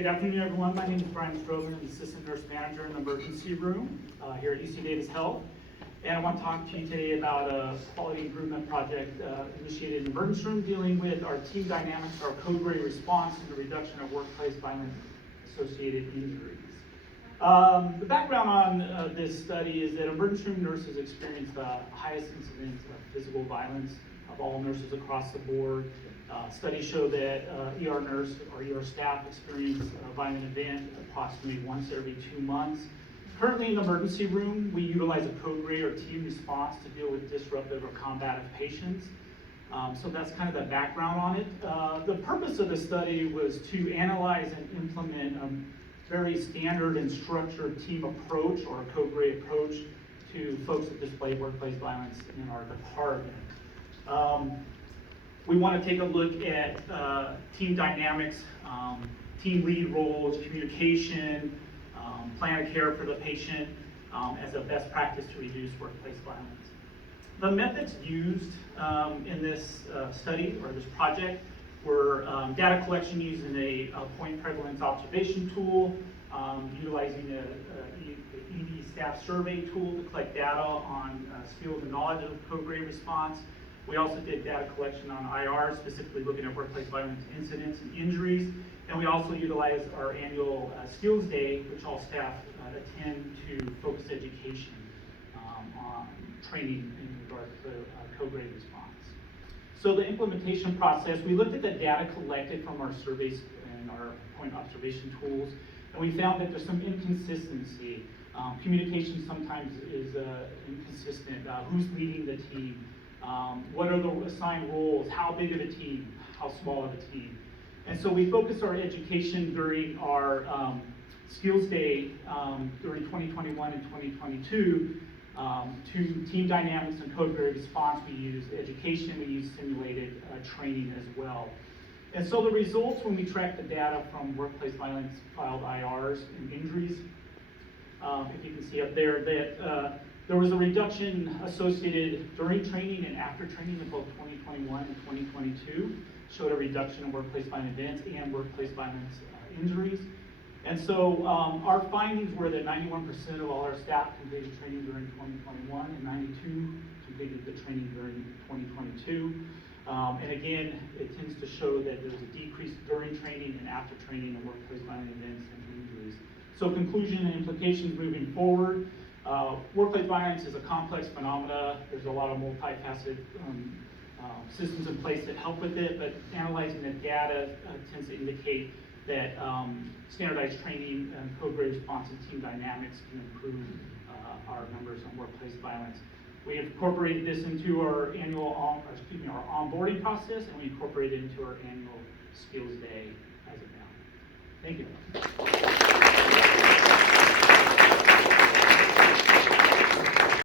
Good afternoon, everyone. My name is Brian Strobin. I'm the Assistant Nurse Manager in the Emergency Room here at UC Davis Health. And I want to talk to you today about a quality improvement project initiated in the emergency room dealing with our team dynamics, our code gray response, and the reduction of workplace violence-associated injuries. The background on this study is that emergency room nurses experience the highest incidence of physical violence of all nurses across the board. Studies show that ER nurse or ER staff experience a violent event approximately once every 2 months. Currently in the emergency room, we utilize a code gray or team response to deal with disruptive or combative patients. So that's kind of the background on it. The purpose of the study was to analyze and implement a very standard and structured team approach or a code gray approach to folks that display workplace violence in our department. We want to take a look at team dynamics, team lead roles, communication, plan of care for the patient as a best practice to reduce workplace violence. The methods used in this study or this project were data collection using a point prevalence observation tool, utilizing the ED staff survey tool to collect data on skills and knowledge of code gray response. We also did data collection on IR, specifically looking at workplace violence incidents and injuries. And we also utilized our annual skills day, which all staff attend, to focus education on training in regard to code gray response. So the implementation process, we looked at the data collected from our surveys and our point observation tools, and we found that there's some inconsistency. Communication sometimes is inconsistent. Who's leading the team? What are the assigned roles? How big of a team? How small of a team? And so we focused our education during our skills day during 2021 and 2022 to team dynamics and code gray response. We used education, we used simulated training as well. And so the results when we tracked the data from workplace violence filed IRs and injuries, if you can see up there, that there was a reduction associated during training and after training in both 2021 and 2022, showed a reduction in workplace violence events and workplace violence injuries. And so our findings were that 91% of all our staff completed training during 2021 and 92 completed the training during 2022. And again, it tends to show that there's a decrease during training and after training in workplace violence events and injuries. So conclusion and implications moving forward. Workplace violence is a complex phenomena. There's a lot of multifaceted systems in place that help with it, but analyzing the data tends to indicate that standardized training and code gray response and team dynamics can improve our numbers on workplace violence. We have incorporated this into our annual, our onboarding process, and we incorporated it into our annual skills day as of now. Thank you.